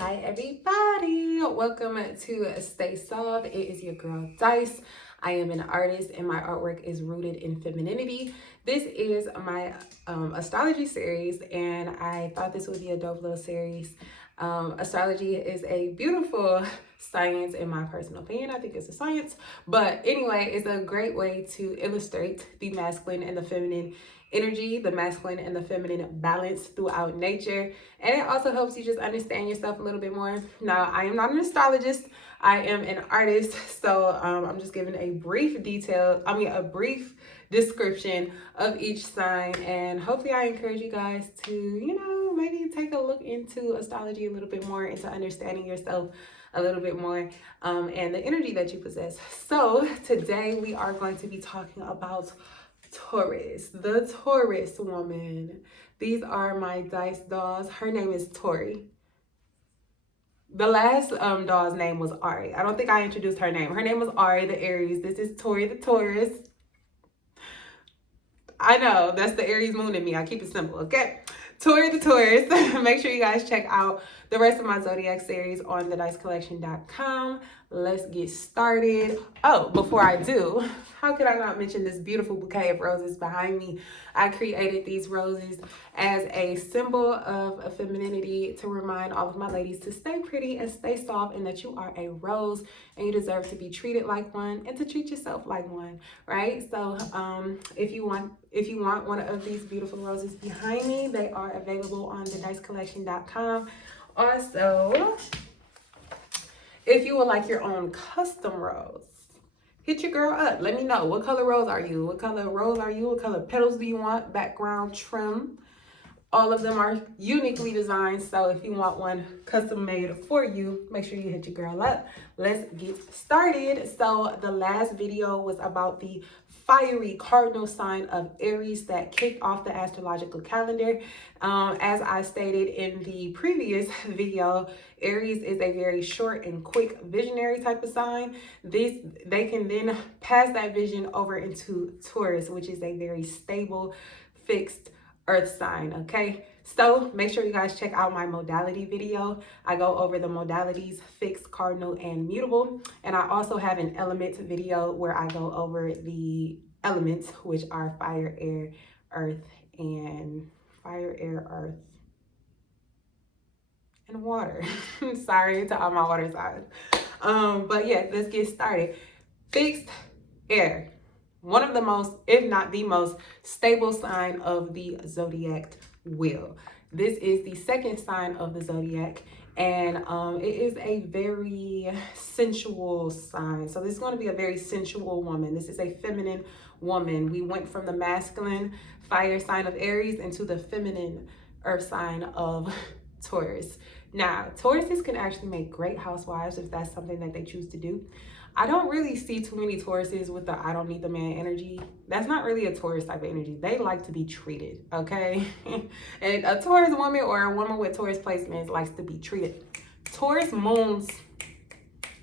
Hi everybody, welcome to Stay Soft. It is your girl Dice. I am an artist and my artwork is rooted in femininity. This is my astrology series and I thought this would be a dope little series. Astrology is a beautiful science in my personal opinion. I think it's a science, but anyway, it's a great way to illustrate the masculine and the feminine energy, the masculine and the feminine balance throughout nature. And it also helps you just understand yourself a little bit more. Now, I am not an astrologist. I am an artist. So I'm just giving a brief description of each sign. And hopefully I encourage you guys to, maybe take a look into astrology a little bit more, into understanding yourself a little bit more, and the energy that you possess. So today we are going to be talking about Taurus, the Taurus woman. These are my dice dolls. Her name is Tori. The last doll's name was Ari. I don't think I introduced her name. Her name was Ari the Aries. This is Tori the Taurus. I know, that's the Aries moon in me. I keep it simple, okay? Tori the Taurus. Make sure you guys check out the rest of my Zodiac series on thedicecollection.com. Let's get started. Oh, before I do, how could I not mention this beautiful bouquet of roses behind me? I created these roses as a symbol of femininity to remind all of my ladies to stay pretty and stay soft, and that you are a rose and you deserve to be treated like one and to treat yourself like one, right? So if you want one of these beautiful roses behind me, they are available on thedicecollection.com. Also, if you would like your own custom rose, hit your girl up. Let me know, what color rose are you? What color rose are you? What color petals do you want? Background trim. All of them are uniquely designed. So if you want one custom made for you, make sure you hit your girl up. Let's get started. So the last video was about the fiery cardinal sign of Aries that kicked off the astrological calendar. As I stated in the previous video, Aries is a very short and quick visionary type of sign. They can then pass that vision over into Taurus, which is a very stable, fixed earth sign. Okay, so make sure you guys check out my modality video. I go over the modalities: fixed, cardinal, and mutable. And I also have an element video where I go over the elements, which are fire, air, earth, and water. Sorry to all my water signs. But yeah, let's get started. Fixed, air. One of the most, if not the most, stable sign of the zodiac wheel. This is the second sign of the zodiac, and it is a very sensual sign. So this is going to be a very sensual woman. This is a feminine woman. We went from the masculine fire sign of Aries into the feminine earth sign of Taurus. Now, Tauruses can actually make great housewives if that's something that they choose to do. I don't really see too many Tauruses with the I don't need the man energy. That's not really a Taurus type of energy. They like to be treated, okay? And a Taurus woman or a woman with Taurus placements likes to be treated. Taurus moons,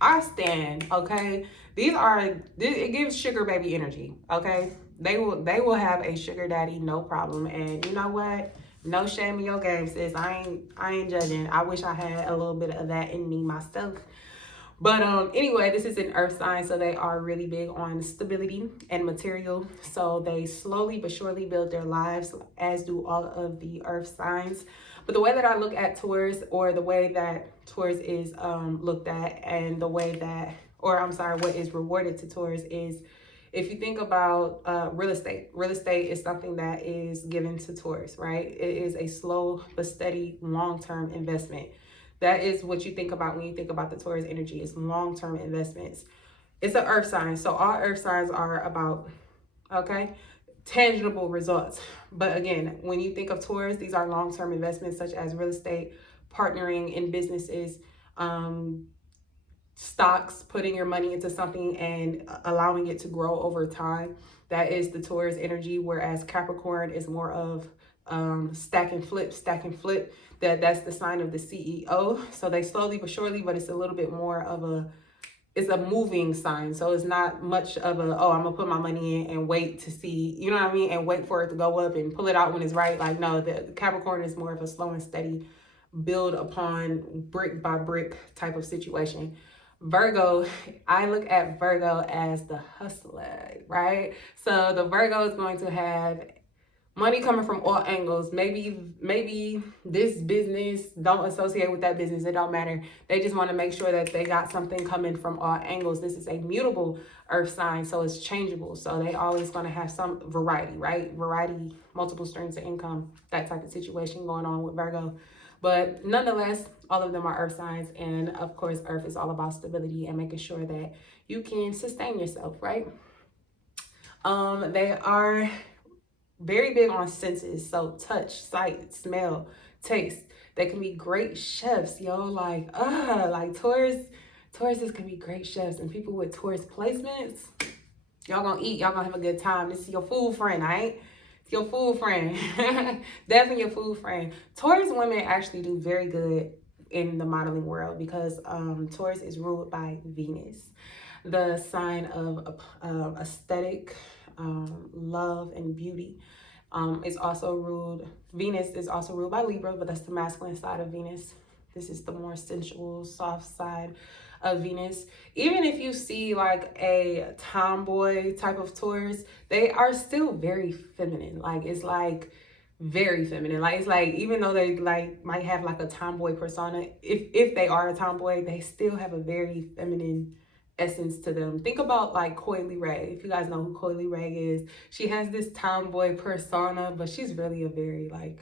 I stand, okay? It gives sugar baby energy, okay? They will have a sugar daddy, no problem. And you know what? No shame in your game, sis. I ain't judging. I wish I had a little bit of that in me myself. But anyway, this is an earth sign, so they are really big on stability and material. So they slowly but surely build their lives, as do all of the earth signs. But the way that I look at Taurus, or the way that Taurus is looked at, and the way that, what is rewarded to Taurus is, if you think about real estate is something that is given to Taurus, right? It is a slow but steady long-term investment. That is what you think about when you think about the Taurus energy. It's long-term investments. It's an earth sign. So all earth signs are about, tangible results. But again, when you think of Taurus, these are long-term investments such as real estate, partnering in businesses, stocks, putting your money into something and allowing it to grow over time. That is the Taurus energy, whereas Capricorn is more of stack and flip. That's the sign of the CEO. So they slowly but surely, but it's a little bit more of it's a moving sign. So it's not much of I'm gonna put my money in and wait to see, you know what I mean? And wait for it to go up and pull it out when it's right. Like, no, the Capricorn is more of a slow and steady build upon brick by brick type of situation. Virgo, I look at Virgo as the hustler, right? So the Virgo is going to have money coming from all angles. Maybe this business don't associate with that business. It don't matter. They just want to make sure that they got something coming from all angles. This is a mutable earth sign, so it's changeable. So they always going to have some variety, right? Variety, multiple streams of income, that type of situation going on with Virgo. But nonetheless, all of them are earth signs. And of course, earth is all about stability and making sure that you can sustain yourself, right? They are very big on senses, so touch, sight, smell, taste. They can be great chefs, yo. Like Tauruses can be great chefs, and people with Taurus placements, y'all gonna eat, y'all gonna have a good time. This is your food friend, right? It's your food friend. Definitely your food friend. Taurus women actually do very good in the modeling world because Taurus is ruled by Venus, the sign of aesthetic, love, and beauty. Venus is also ruled by Libra, but that's the masculine side of Venus. This is the more sensual, soft side of Venus. Even if you see like a tomboy type of Taurus, they are still very feminine. Like it's like very feminine. Like it's like even though they like might have like a tomboy persona, if they are a tomboy, they still have a very feminine essence to them. Think about like Coily Ray. If you guys know who Coily Ray is, she has this tomboy persona, but she's really a very like,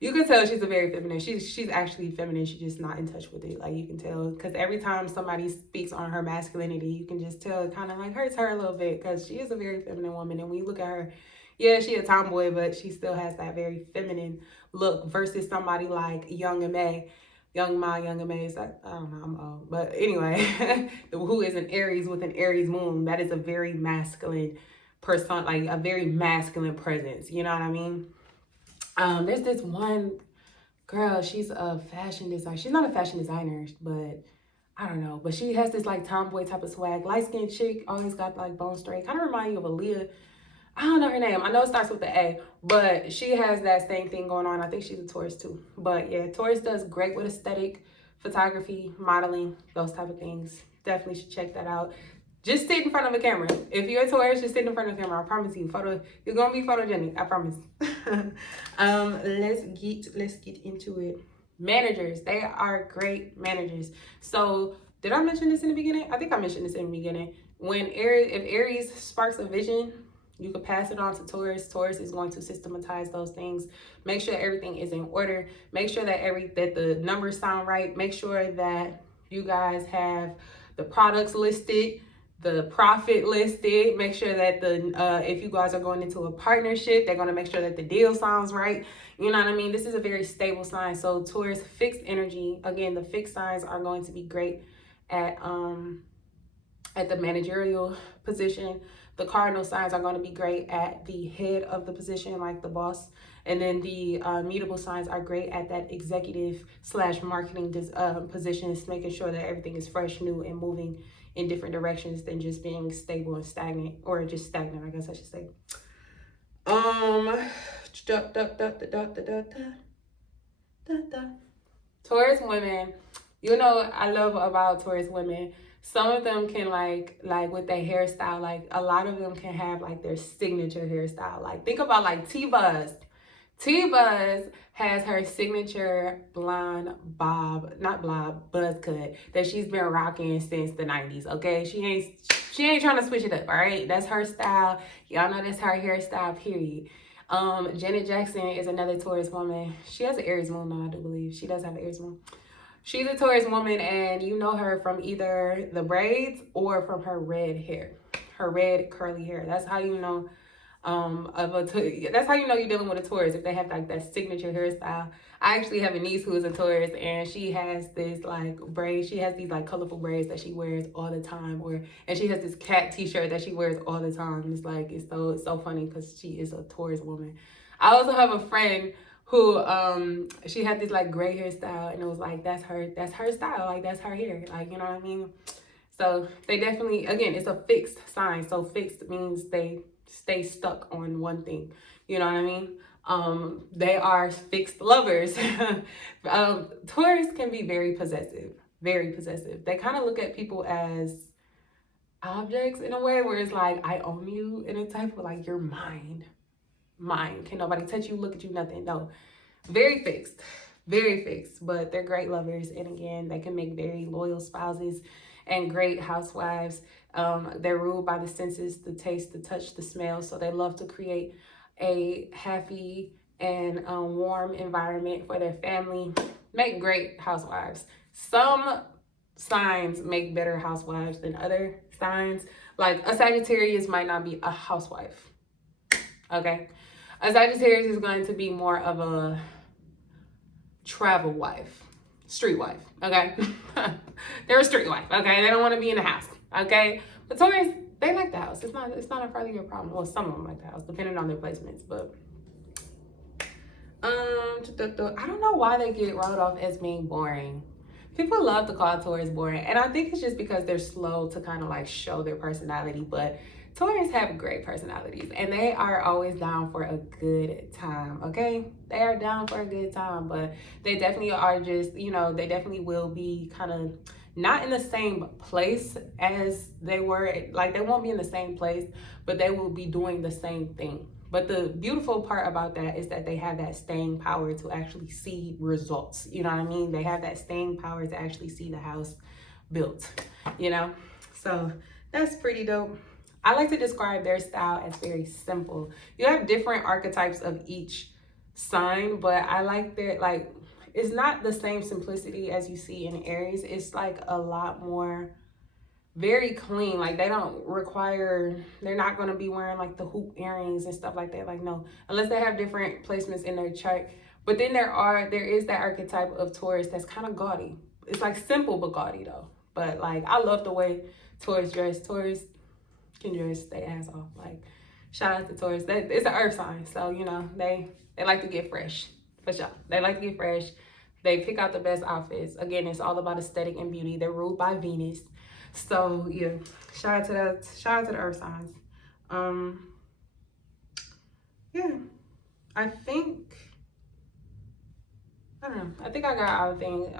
you can tell she's a very feminine. She's actually feminine. She's just not in touch with it. Like you can tell because every time somebody speaks on her masculinity, you can just tell it kind of like hurts her a little bit because she is a very feminine woman. And when you look at her, yeah, she a tomboy, but she still has that very feminine look versus somebody like Young and May. Young and May is like, I don't know, I'm old. But anyway, who is an Aries with an Aries moon, that is a very masculine person, like a very masculine presence. You know what I mean? There's this one girl, she's a fashion designer. She's not a fashion designer, but I don't know. But she has this like tomboy type of swag. Light-skinned chick, always got like bone straight. Kind of remind you of Aaliyah. I don't know her name. I know it starts with the A, but she has that same thing going on. I think she's a Taurus too. But yeah, Taurus does great with aesthetic, photography, modeling, those type of things. Definitely should check that out. Just sit in front of a camera. If you're a Taurus, just sit in front of the camera. I promise you, you're gonna be photogenic. I promise. Let's get into it. Managers, they are great managers. So did I mention this in the beginning? I think I mentioned this in the beginning. If Aries sparks a vision, you can pass it on to Taurus. Taurus is going to systematize those things. Make sure everything is in order. Make sure that the numbers sound right. Make sure that you guys have the products listed, the profit listed. Make sure that if you guys are going into a partnership, they're going to make sure that the deal sounds right. You know what I mean? This is a very stable sign. So Taurus, fixed energy. Again, the fixed signs are going to be great at the managerial position. The cardinal signs are going to be great at the head of the position, like the boss. And then the mutable signs are great at that executive / marketing positions, making sure that everything is fresh, new, and moving in different directions than just being stable and stagnant, or just stagnant, I guess I should say. Taurus women, you know, I love about Taurus women, some of them can like with their hairstyle, like a lot of them can have like their signature hairstyle. Like think about like T-Buzz. T-Buzz has her signature blonde buzz cut that she's been rocking since the 90s, okay? She ain't trying to switch it up, all right? That's her style. Y'all know that's her hairstyle, period. Janet Jackson is another Taurus woman. She has an Aries moon, though, I do believe. She does have an Aries moon. She's a Taurus woman, and you know her from either the braids or from her red hair, her red curly hair. That's how you know that's how you know you're dealing with a Taurus, if they have like that signature hairstyle. I actually have a niece who is a Taurus, and she has this like braids. She has these like colorful braids that she wears all the time, and she has this cat t-shirt that she wears all the time. It's like it's so funny because she is a Taurus woman. I also have a friend who she had this like gray hairstyle, and it was like that's her style, like that's her hair, like, you know what I mean? So they definitely, again, it's a fixed sign. So fixed means they stay stuck on one thing, you know what I mean? They are fixed lovers. Taurus can be very possessive, very possessive. They kind of look at people as objects in a way where it's like, I own you, in a type of like, you're mine. Mine. Can nobody touch you, look at you, nothing. No. Very fixed. Very fixed. But they're great lovers. And again, they can make very loyal spouses and great housewives. They're ruled by the senses, the taste, the touch, the smell. So they love to create a happy and warm environment for their family. Make great housewives. Some signs make better housewives than other signs. Like a Sagittarius might not be a housewife. Okay? A Sagittarius is going to be more of a travel wife, street wife, okay? They're a street wife, okay? They don't want to be in the house, okay? But Taurus, they like the house. It's not a part of your problem. Well, some of them like the house, depending on their placements, but I don't know why they get wrote off as being boring. People love to call Taurus boring, and I think it's just because they're slow to kind of like show their personality, but Taurus have great personalities, and they are always down for a good time, okay? They are down for a good time, but they definitely are just, you know, they definitely will be kind of not in the same place as they were. Like, they won't be in the same place, but they will be doing the same thing. But the beautiful part about that is that they have that staying power to actually see results. You know what I mean? They have that staying power to actually see the house built, you know? So that's pretty dope. I like to describe their style as very simple. You have different archetypes of each sign, but I like their, like, it's not the same simplicity as you see in Aries. It's like a lot more very clean. Like, they don't require, they're not going to be wearing like the hoop earrings and stuff like that. Like, no, unless they have different placements in their chart. But then there is that archetype of Taurus that's kind of gaudy. It's like simple but gaudy though. But like, I love the way Taurus dress. Taurus can dress their ass off. Like, shout out to Taurus. It's an earth sign, so you know they like to get fresh, for sure. They like to get fresh. They pick out the best outfits. Again, it's all about aesthetic and beauty. They're ruled by Venus, so yeah. Shout out to that. Shout out to the earth signs. Yeah, I think. I don't know. I think I got everything.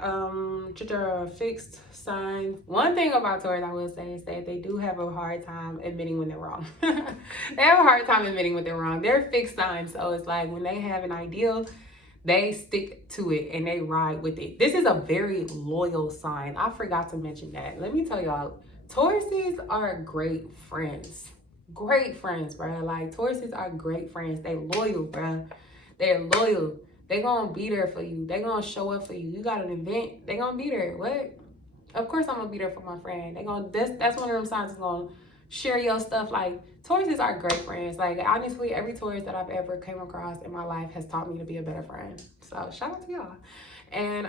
Fixed signs. One thing about Taurus I will say is that they do have a hard time admitting when they're wrong. They have a hard time admitting when they're wrong. They're fixed signs, so it's like when they have an ideal, they stick to it and they ride with it. This is a very loyal sign. I forgot to mention that. Let me tell y'all, Tauruses are great friends. Great friends, bro. Like, Tauruses are great friends. They loyal, bro. They're loyal. They gonna be there for you. They gonna show up for you. You got an event, they gonna be there. What? Of course I'm gonna be there for my friend. That's one of them signs that's gonna share your stuff. Like, Tauruses are great friends. Like, honestly, every Taurus that I've ever came across in my life has taught me to be a better friend. So shout out to y'all. And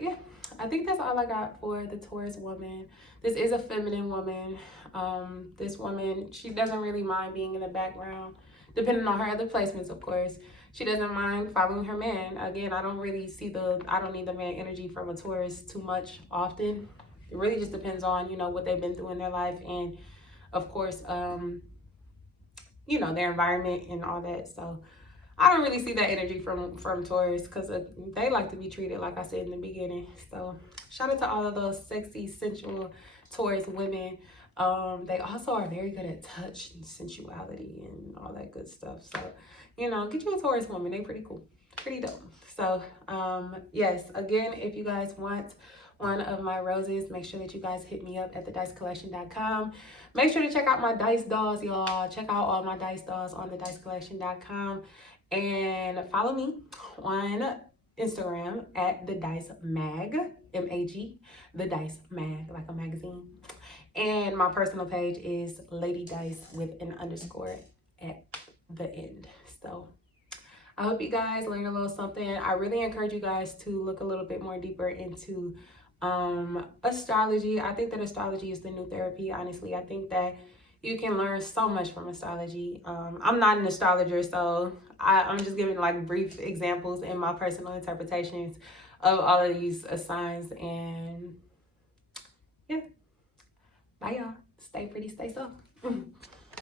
yeah, I think that's all I got for the Taurus woman. This is a feminine woman. This woman, she doesn't really mind being in the background, depending on her other placements, of course. She doesn't mind following her man. Again, I don't need the man energy from a Taurus too much often. It really just depends on, you know, what they've been through in their life and, of course, you know, their environment and all that. So I don't really see that energy from Taurus because they like to be treated, like I said in the beginning. So shout out to all of those sexy, sensual Taurus women. They also are very good at touch and sensuality and all that good stuff. So, you know, get you a Taurus woman. They're pretty cool. Pretty dope. So, yes, again, if you guys want one of my roses, make sure that you guys hit me up at thedicecollection.com. Make sure to check out my dice dolls, y'all. Check out all my dice dolls on thedicecollection.com. And follow me on Instagram at the Dice Mag, M-A-G, the Dice Mag, like a magazine. And my personal page is Lady Dice with an underscore at the end. So I hope you guys learned a little something. I really encourage you guys to look a little bit more deeper into astrology. I think that astrology is the new therapy. Honestly, I think that you can learn so much from astrology. I'm not an astrologer, so I'm just giving like brief examples in my personal interpretations of all of these signs. And yeah, bye y'all. Stay pretty, stay soft.